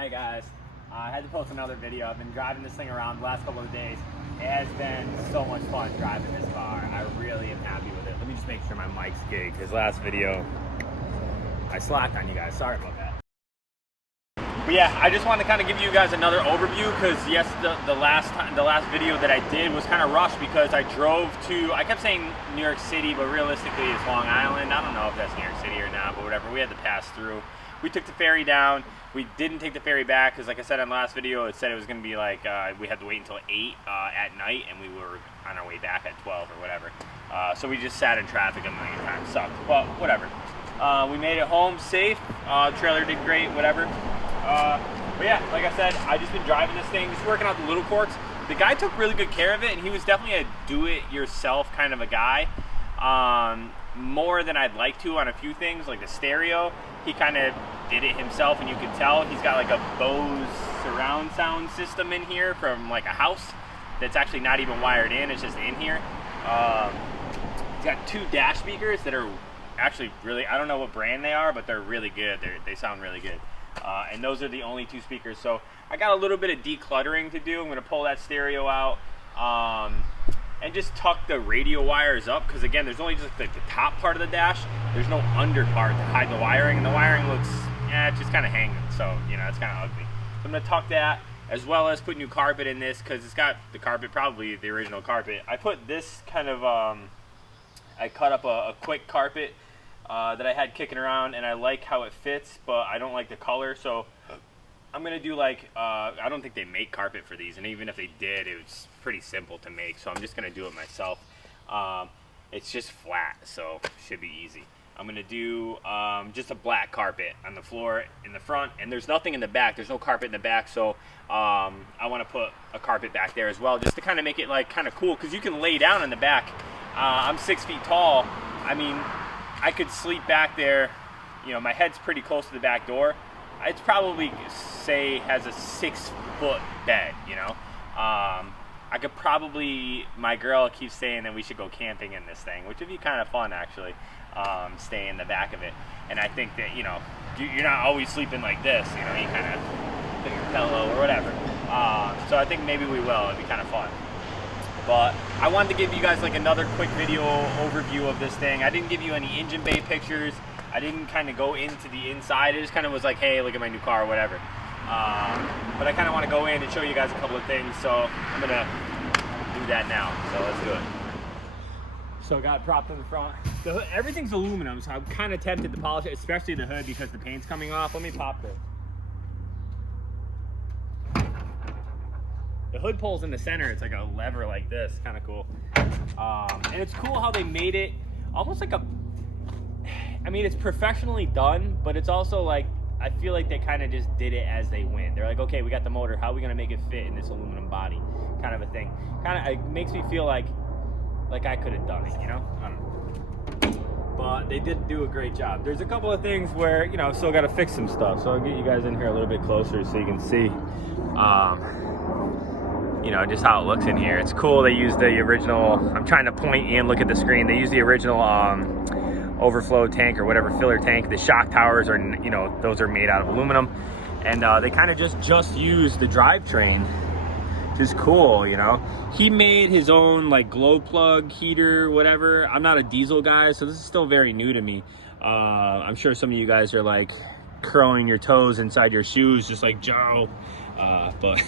Hey guys, I had to post another video. I've been driving this thing around the last couple of days. It has been so much fun driving this car. I really am happy with it. Let me just make sure my mic's gigged. His last video, I slacked on you guys. Sorry about that. But yeah, I just wanted to kind of give you guys another overview because yes, the last video that I did was kind of rushed because I drove to, I kept saying New York City, but realistically it's Long Island. I don't know if that's New York City or not, but whatever. We had to pass through. We took the ferry down. We didn't take the ferry back because, like I said in the last video, it said it was going to be like we had to wait until 8 at night, and we were on our way back at 12 or whatever. So we just sat in traffic a million times. Sucked, but whatever. We made it home safe. Trailer did great, whatever. But yeah, like I said, I just been driving this thing, just working out the little quirks. The guy took really good care of it, and he was definitely a do-it-yourself kind of a guy. More than I'd like to on a few things, like the stereo. He kind of did it himself, and you can tell he's got like a Bose surround sound system in here from like a house that's actually not even wired in, it's just in here. He's got 2 dash speakers that are actually really, I don't know what brand they are, but they're really good. They sound really good. And those are the only 2 speakers. So I got a little bit of decluttering to do. I'm gonna pull that stereo out. And just tuck the radio wires up, because again, there's only just like the top part of the dash. There's no under part to hide the wiring, and the wiring looks, it's just kind of hanging, so you know, it's kind of ugly. So I'm gonna tuck that, as well as put new carpet in this, because it's got the carpet, probably the original carpet. I put this kind of, I cut up a quick carpet that I had kicking around, and I like how it fits, but I don't like the color, so I'm gonna do like, I don't think they make carpet for these, and even if they did, it was pretty simple to make, so I'm just gonna do it myself. It's just flat, so should be easy. I'm gonna do just a black carpet on the floor in the front, and there's nothing in the back. There's no carpet in the back, so I want to put a carpet back there as well, just to kind of make it like kind of cool, because you can lay down in the back. I'm 6 feet tall. I mean, I could sleep back there. You know, my head's pretty close to the back door. It's probably, say, has a 6-foot bed, you know. I could probably, my girl keeps saying that we should go camping in this thing, which would be kind of fun, actually, stay in the back of it. And I think that, you know, you're not always sleeping like this, you know, you kind of put your pillow or whatever. So I think maybe we will. It'd be kind of fun. But I wanted to give you guys like another quick video overview of this thing. I didn't give you any engine bay pictures. I didn't kind of go into the inside. It just kind of was like, hey, look at my new car or whatever. But I kind of want to go in and show you guys a couple of things, so I'm gonna do that now. So let's do it. So I got it propped in the front. The hood, everything's aluminum, so I'm kind of tempted to polish it, especially the hood, because the paint's coming off. Let me pop this. The hood pulls in the center. It's like a lever like this, kind of cool. And it's cool how they made it almost like a, I mean, it's professionally done, but it's also like, I feel like they kind of just did it as they went. They're like, okay, we got the motor. How are we gonna make it fit in this aluminum body? Kind of a thing. Kind of, it makes me feel like I could have done it, you know? I don't know. But they did do a great job. There's a couple of things where, you know, I've still got to fix some stuff. So I'll get you guys in here a little bit closer so you can see, you know, just how it looks in here. It's cool. They use the original. I'm trying to point and look at the screen. They use the original overflow tank or whatever, filler tank. The shock towers are, you know, those are made out of aluminum, and they kind of just use the drivetrain, which is cool, you know. He made his own like glow plug heater, whatever. I'm not a diesel guy, so this is still very new to me. I'm sure some of you guys are like curling your toes inside your shoes, just like Joe. But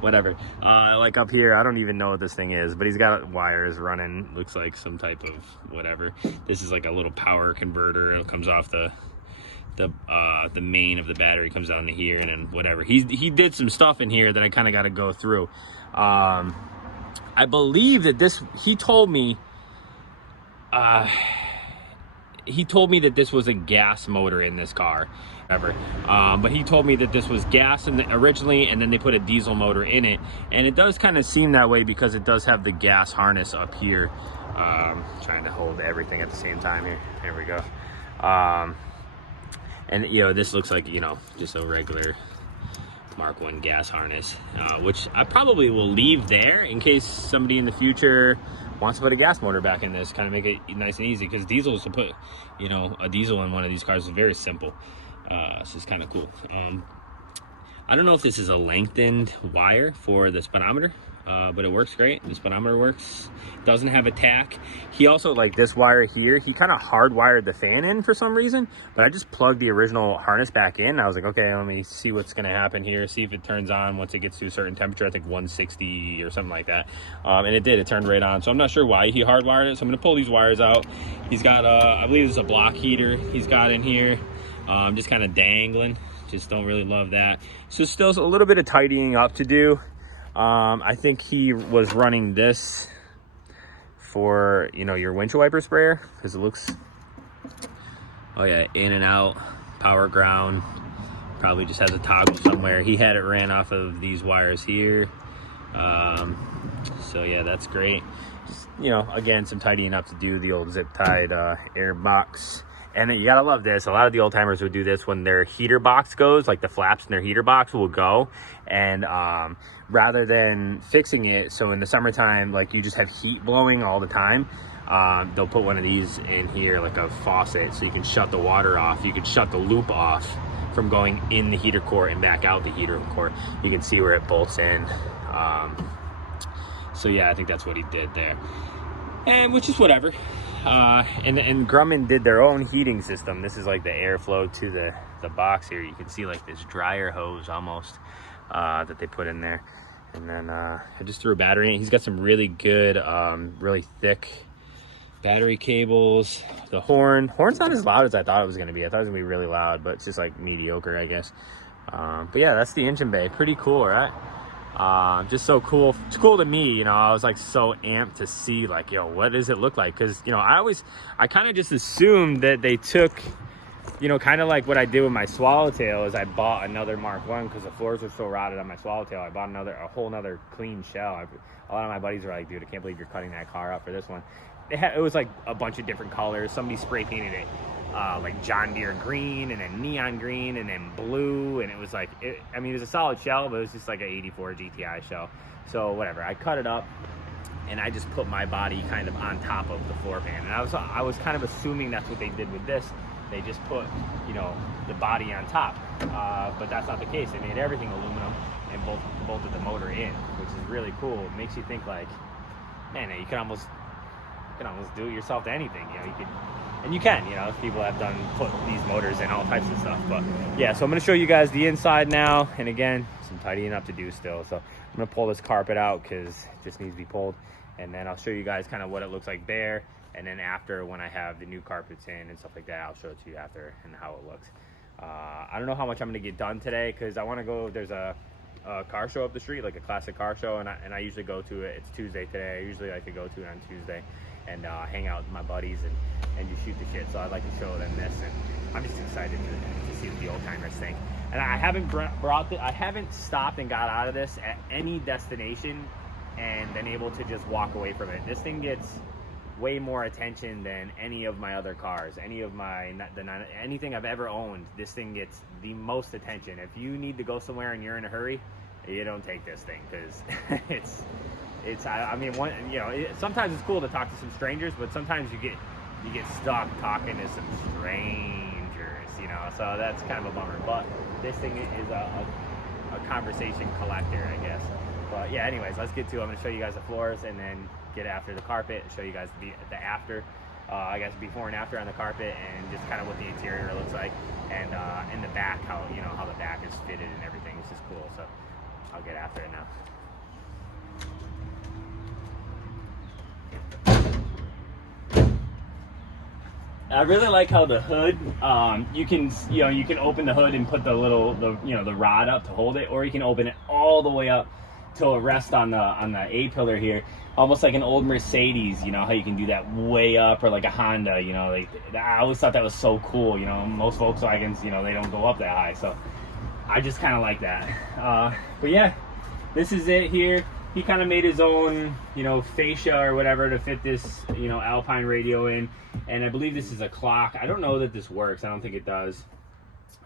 whatever. Like up here, I don't even know what this thing is, but he's got wires running. Looks like some type of whatever. This is like a little power converter. It comes off the main of the battery, comes down to here, and then whatever. He did some stuff in here that I kind of got to go through. I believe that this, he told me that this was a gas motor in this car. But he told me that this was gas originally, and then they put a diesel motor in it, and it does kind of seem that way because it does have the gas harness up here. Trying to hold everything at the same time here. There we go. And you know, this looks like, you know, just a regular Mark 1 gas harness, which I probably will leave there in case somebody in the future wants to put a gas motor back in this, kind of make it nice and easy, because diesels, to put, you know, a diesel in one of these cars is very simple. So it's kind of cool. I don't know if this is a lengthened wire for the speedometer, but it works great. The speedometer works. Doesn't have a tack. He also, like this wire here, he kind of hardwired the fan in for some reason, but I just plugged the original harness back in. I was like, okay, let me see what's gonna happen here, see if it turns on once it gets to a certain temperature, I think 160 or something like that. And it did, it turned right on. So I'm not sure why he hardwired it. So I'm gonna pull these wires out. He's got, I believe this is a block heater he's got in here, just kind of dangling. Just don't really love that. So still a little bit of tidying up to do. I think he was running this for, you know, your windshield wiper sprayer, because it looks, oh yeah, in and out, power ground, probably just has a toggle somewhere. He had it ran off of these wires here. So yeah, that's great. Just, you know, again, some tidying up to do, the old zip tied air box. And you gotta love this. A lot of the old timers would do this when their heater box goes, like the flaps in their heater box will go. And rather than fixing it, so in the summertime, like you just have heat blowing all the time, they'll put one of these in here, like a faucet, so you can shut the water off. You can shut the loop off from going in the heater core and back out the heater core. You can see where it bolts in. So yeah, I think that's what he did there. And which is whatever. And Grumman did their own heating system. This is like the airflow to the box here. You can see like this dryer hose almost that they put in there. And then I just threw a battery in. He's got some really good, really thick battery cables. The horn's not as loud as I thought it was going to be. I thought it was going to be really loud, but it's just like mediocre, I guess. But yeah, that's the engine bay. Pretty cool, right? Just so cool. It's cool to me, you know. I was like so amped to see, like, yo, what does it look like? Because, you know, I kind of just assumed that they took, you know, kind of like what I did with my Swallowtail is I bought another Mark 1 because the floors were so rotted on my Swallowtail. I bought a whole nother clean shell. A lot of my buddies were like, dude, I can't believe you're cutting that car up for this one. It was like a bunch of different colors. Somebody spray painted it like John Deere green, and then neon green, and then blue, and it was like, I mean, it was a solid shell, but it was just like an 84 GTI shell. So whatever, I cut it up, and I just put my body kind of on top of the floor pan. And I was kind of assuming that's what they did with this. They just put, you know, the body on top, but that's not the case. They made everything aluminum and bolted the motor in, which is really cool. It makes you think like, man, you can almost do it yourself to anything, you know. You can, you know, people have put these motors in all types of stuff. But yeah, so I'm gonna show you guys the inside now, and again, some tidying up to do still. So I'm gonna pull this carpet out because it just needs to be pulled, and then I'll show you guys kind of what it looks like there, and then after, when I have the new carpets in and stuff like that, I'll show it to you after and how it looks. I don't know how much I'm gonna get done today because I want to go. There's a car show up the street, like a classic car show, and I usually go to it. It's Tuesday today. I usually like to go to it on Tuesday and hang out with my buddies and just shoot the shit. So I'd like to show them this, and I'm just excited to see what the old timers think. And I haven't stopped and got out of this at any destination and been able to just walk away from it. This thing gets way more attention than any of my other cars, anything I've ever owned. This thing gets the most attention. If you need to go somewhere and you're in a hurry, you don't take this thing, because I mean, you know, sometimes it's cool to talk to some strangers, but sometimes you get stuck talking to some strangers, you know, so that's kind of a bummer. But this thing is a conversation collector, I guess. But yeah, anyways, let's get to it. I'm going to show you guys the floors and then get after the carpet, show you guys the after, I guess before and after on the carpet, and just kind of what the interior looks like, and in the back, how the back is fitted and everything. It's just cool. So I'll get after it now. I really like how the hood, you can open the hood and put the rod up to hold it, or you can open it all the way up till it rests on the A-pillar here, almost like an old Mercedes, you know, how you can do that way up, or like a Honda, you know, like, I always thought that was so cool, you know. Most Volkswagens, you know, they don't go up that high, so I just kind of like that. But yeah, this is it here. He kind of made his own, you know, fascia or whatever to fit this, you know, Alpine radio in. And I believe this is a clock. I don't know that this works. I don't think it does.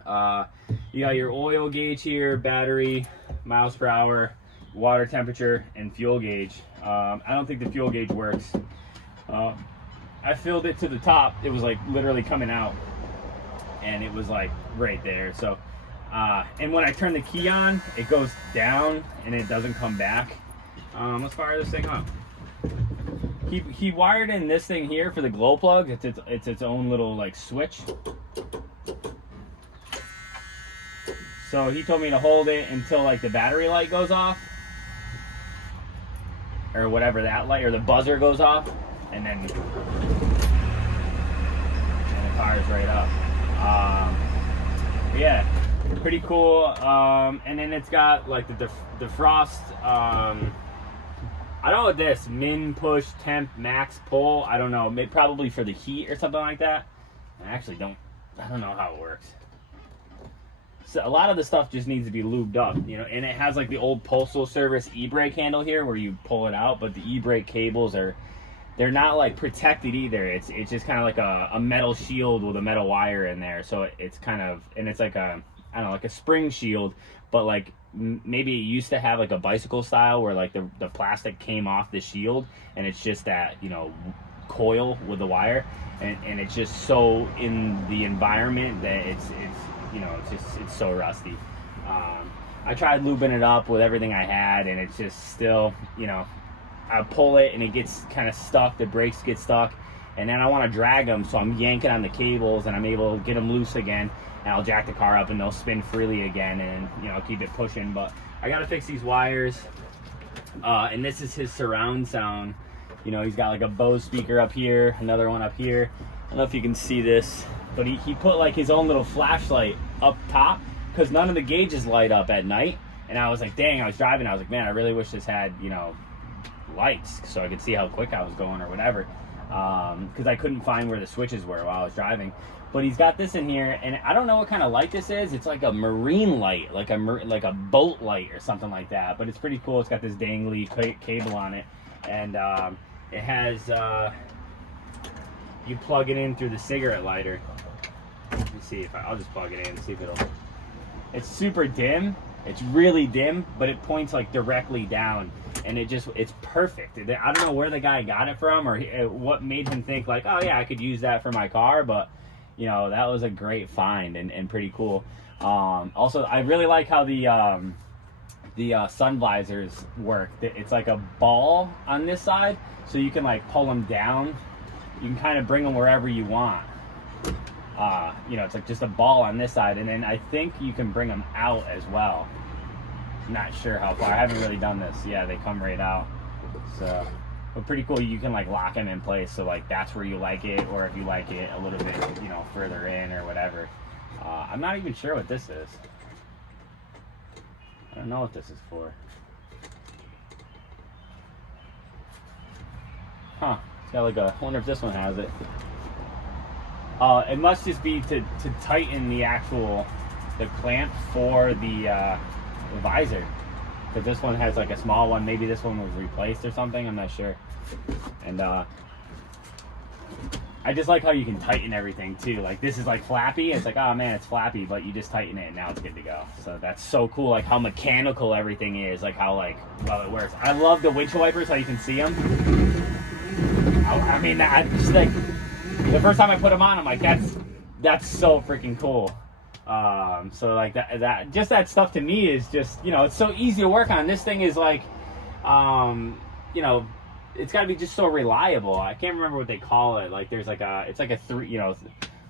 You got your oil gauge here, battery, miles per hour, water temperature, and fuel gauge. I don't think the fuel gauge works. I filled it to the top. It was like literally coming out, and it was like right there. So And when I turn the key on, it goes down and it doesn't come back. Let's fire this thing up. He wired in this thing here for the glow plug. It's its own little like switch. So he told me to hold it until like the battery light goes off, or whatever that light, or the buzzer goes off, and then the car's right up. Yeah, pretty cool. And then it's got like the defrost. I don't know what this min push temp max pull. I don't know. Maybe probably for the heat or something like that. I don't know how it works. So a lot of the stuff just needs to be lubed up, you know, and it has like the old Postal Service e-brake handle here where you pull it out, but the e-brake cables they're not like protected either. It's just kind of like a metal shield with a metal wire in there. So it's kind of, and it's like I don't know, like a spring shield, but like maybe it used to have like a bicycle style where like the plastic came off the shield and it's just that, you know, coil with the wire, and it's just so in the environment that it's you know, it's so rusty. I tried lubing it up with everything I had, and it's just still, you know, I pull it and it gets kind of stuck, the brakes get stuck, and then I want to drag them, so I'm yanking on the cables and I'm able to get them loose again, and I'll jack the car up and they'll spin freely again, and you know, keep it pushing. But I gotta fix these wires, and this is his surround sound. You know, he's got like a Bose speaker up here, another one up here. I don't know if you can see this, but he put like his own little flashlight up top because none of the gauges light up at night. And I was like, dang, I was driving, I was like, man, I really wish this had, you know, lights so I could see how quick I was going or whatever, because I couldn't find where the switches were while I was driving. But he's got this in here, and I don't know what kind of light this is. It's like a marine light, like a boat light or something like that, but it's pretty cool. It's got this dangly cable on it, and it has you plug it in through the cigarette lighter. Let me see if I'll just plug it in and see if it'll. It's super dim. It's really dim, but it points like directly down, and it's perfect. I don't know where the guy got it from or what made him think like, oh yeah, I could use that for my car, but you know, that was a great find and pretty cool. Also, I really like how the sun visors work. It's like a ball on this side, so you can like pull them down. You can kind of bring them wherever you want. You know, it's like just a ball on this side, and then I think you can bring them out as well. Not sure how far. I haven't really done this. Yeah, they come right out. So, but pretty cool. You can like lock them in place, so like that's where you like it, or if you like it a little bit, you know, further in or whatever. I'm not even sure what this is. I don't know what this is for. Huh. It's got like a, I wonder if this one has it. It must just be to tighten the clamp for the visor. Because this one has like a small one. Maybe this one was replaced or something. I'm not sure. And I just like how you can tighten everything too. Like this is like flappy. It's like, oh man, it's flappy, but you just tighten it and now it's good to go. So that's so cool. Like how mechanical everything is. Like how like, well, it works. I love the windshield wipers, how you can see them. I mean, I just like, the first time I put them on, I'm like, that's so freaking cool. So like that just that stuff to me is just, you know, it's so easy to work on. This thing is like, you know, it's got to be just so reliable. I can't remember what they call it. Like there's like it's like a three, you know,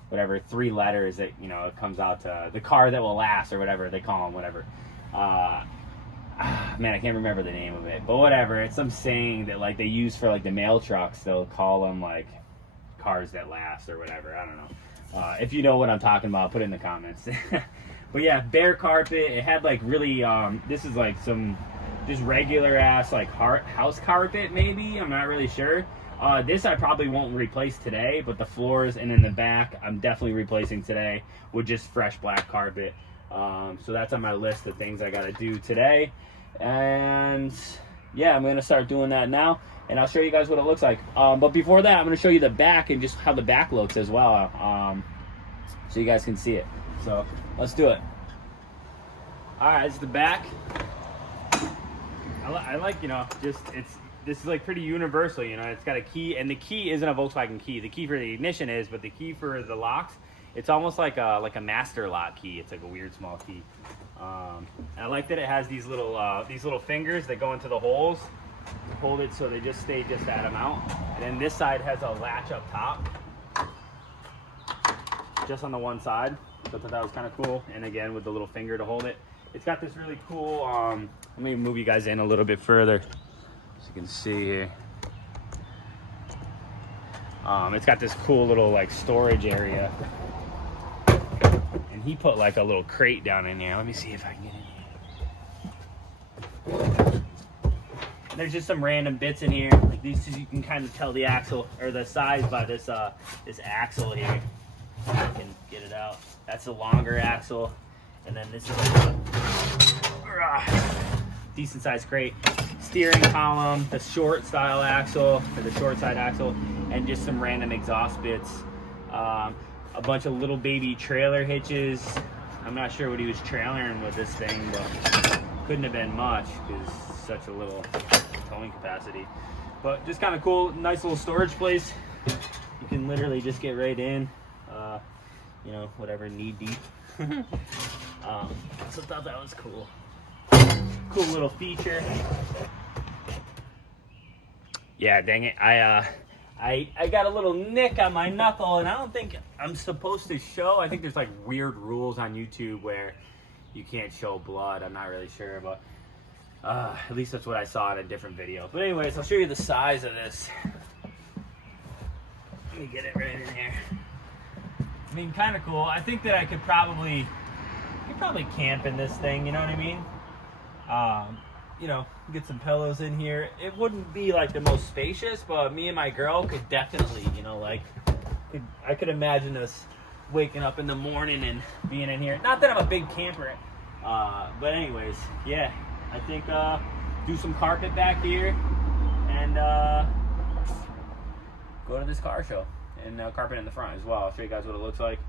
whatever, 3 letters that, you know, it comes out to the car that will last or whatever they call them, whatever. Man, I can't remember the name of it, but whatever. It's some saying that like they use for like the mail trucks. They'll call them like cars that last or whatever. I don't know. If you know what I'm talking about, put it in the comments. But yeah, bare carpet. It had like really, this is like some just regular ass like house carpet maybe. I'm not really sure. This I probably won't replace today, but the floors and in the back I'm definitely replacing today with just fresh black carpet. So that's on my list of things I gotta do today. And yeah, I'm gonna start doing that now, and I'll show you guys what it looks like. But before that, I'm gonna show you the back and just how the back looks as well, so you guys can see it. So let's do it. All right, it's the back. I like, you know, just this is like pretty universal, you know. It's got a key, and the key isn't a Volkswagen key. The key for the ignition is, but the key for the locks It's almost like a master lock key. It's like a weird small key. I like that it has these little fingers that go into the holes. Hold it so they just stay just that amount. And then this side has a latch up top, just on the one side. So I thought that was kind of cool. And again, with the little finger to hold it. It's got this really cool, let me move you guys in a little bit further so you can see here. It's got this cool little like storage area. And he put like a little crate down in here. Let me see if I can get in here. There's just some random bits in here. Like these, you can kind of tell the axle or the size by this this axle here. I can get it out. That's a longer axle, and then this is like a decent sized crate. Steering column, the short style axle or the short side axle, and just some random exhaust bits. A bunch of little baby trailer hitches. I'm not sure what he was trailering with this thing, but couldn't have been much because such a little towing capacity. But just kind of cool, nice little storage place. You can literally just get right in, you know, whatever knee deep. So I thought that was cool. Cool little feature. Yeah, dang it. I got a little nick on my knuckle, and I don't think I'm supposed to show. I think there's like weird rules on YouTube where you can't show blood. I'm not really sure, but at least that's what I saw in a different video. But anyways, I'll show you the size of this. Let me get it right in here. I mean, kind of cool. I think that I could probably camp in this thing, you know what I mean? You know, get some pillows in here. It wouldn't be like the most spacious, but me and my girl could definitely, you know, like, I could imagine us waking up in the morning and being in here. Not that I'm a big camper, but anyways, yeah, I think do some carpet back here and go to this car show and carpet in the front as well. I'll show you guys what it looks like.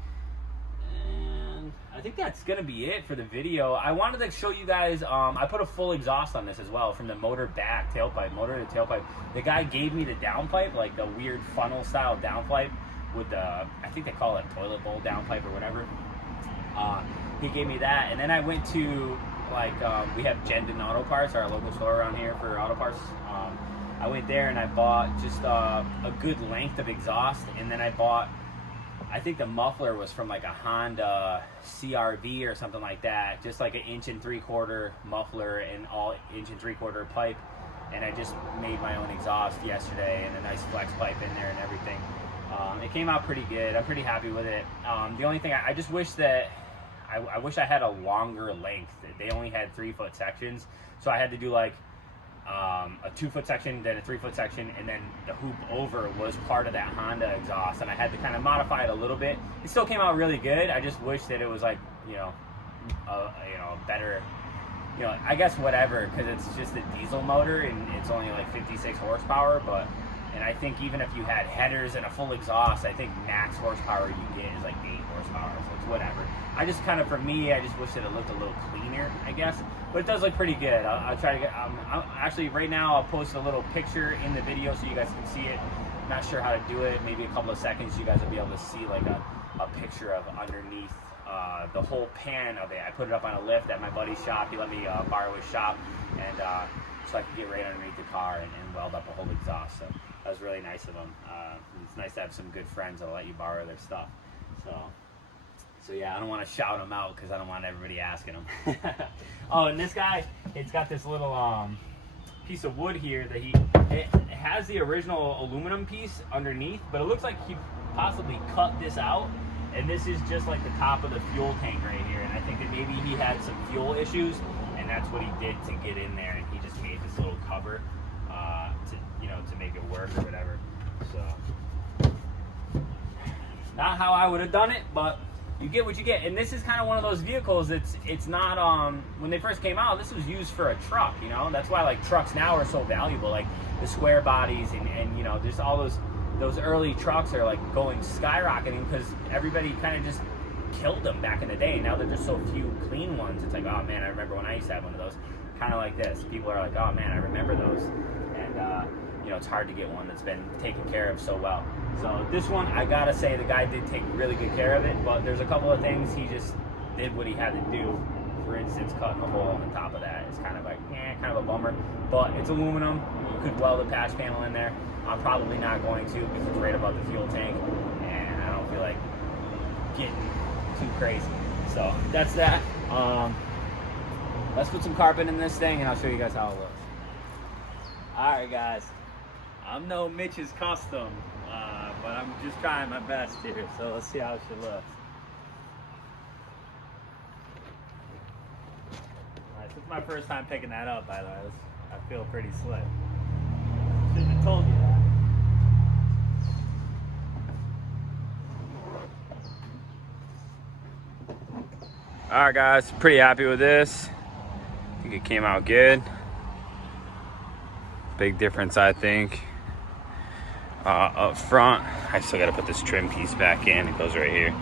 And I think that's gonna be it for the video. I wanted to show you guys, I put a full exhaust on this as well, from the motor back tailpipe, motor to tailpipe. The guy gave me the downpipe, like the weird funnel style downpipe with the, I think they call it toilet bowl downpipe or whatever. He gave me that, and then I went to, like, we have Gendon Auto Parts, our local store around here for auto parts. I went there and I bought just a good length of exhaust, and then I bought, I think the muffler was from like a Honda CRV or something like that, just like an 1 3/4 muffler and all 1 3/4 pipe, and I just made my own exhaust yesterday and a nice flex pipe in there and everything. It came out pretty good. I'm pretty happy with it. The only thing I just wish that I wish I had a longer length. They only had 3-foot sections, so I had to do like a 2-foot section, then a 3-foot section, and then the hoop over was part of that Honda exhaust, and I had to kind of modify it a little bit. It still came out really good. I just wish that it was like, you know, better, you know, I guess whatever, because it's just a diesel motor and it's only like 56 horsepower, but, and I think even if you had headers and a full exhaust, I think max horsepower you get is like 8 horsepower, so it's whatever. I just kind of, for me, I just wish that it looked a little cleaner, I guess. But it does look pretty good. I'll try to get, actually right now I'll post a little picture in the video so you guys can see it. I'm not sure how to do it. Maybe a couple of seconds you guys will be able to see like a picture of underneath the whole pan of it. I put it up on a lift at my buddy's shop. He let me borrow his shop, and so I could get right underneath the car and weld up a whole exhaust. So that was really nice of him. It's nice to have some good friends that'll let you borrow their stuff. So yeah, I don't want to shout them out because I don't want everybody asking them. Oh, and this guy, it's got this little piece of wood here that it has the original aluminum piece underneath, but it looks like he possibly cut this out, and this is just like the top of the fuel tank right here. And I think that maybe he had some fuel issues, and that's what he did to get in there, and he just made this little cover to make it work or whatever. So not how I would have done it, but you get what you get. And this is kind of one of those vehicles it's not, when they first came out, this was used for a truck, you know. That's why like trucks now are so valuable, like the square bodies and you know, there's all those early trucks are like going skyrocketing because everybody kind of just killed them back in the day. Now there's just so few clean ones. It's like, oh man, I remember when I used to have one of those. Kind of like this. People are like, oh man, I remember those. And you know, it's hard to get one that's been taken care of so well. So this one, I gotta say, the guy did take really good care of it, but there's a couple of things he just did what he had to do. For instance, cutting a hole on the top of that is kind of like, kind of a bummer. But it's aluminum. You could weld a patch panel in there. I'm probably not going to because it's right above the fuel tank, and I don't feel like getting too crazy. So that's that. Let's put some carpet in this thing, and I'll show you guys how it looks. All right, guys. I'm no Mitch's custom, but I'm just trying my best here. So let's see how she looks. This is my first time picking that up, by the way. I feel pretty slick. Shouldn't have told you that. Alright guys, pretty happy with this. I think it came out good. Big difference, I think. Up front, I still gotta put this trim piece back in. It goes right here.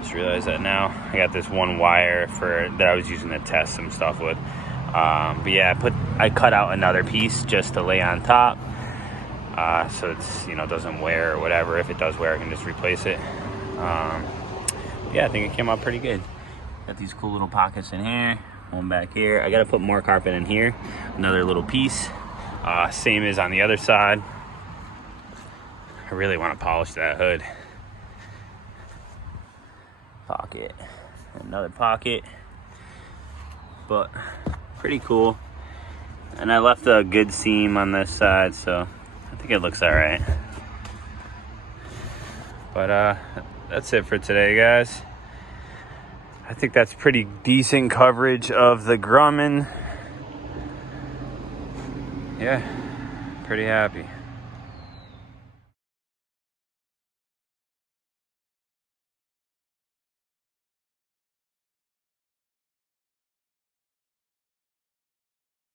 Just realized that now. I got this one wire that I was using to test some stuff with. But yeah, I cut out another piece just to lay on top, so it's, you know, doesn't wear or whatever. If it does wear, I can just replace it. Yeah, I think it came out pretty good. Got these cool little pockets in here, one back here. I gotta put more carpet in here, another little piece. Same as on the other side. I really want to polish that hood. Pocket, another pocket, but pretty cool. And I left a good seam on this side, so I think it looks all right. But that's it for today, guys. I think that's pretty decent coverage of the Grumman. Yeah, pretty happy.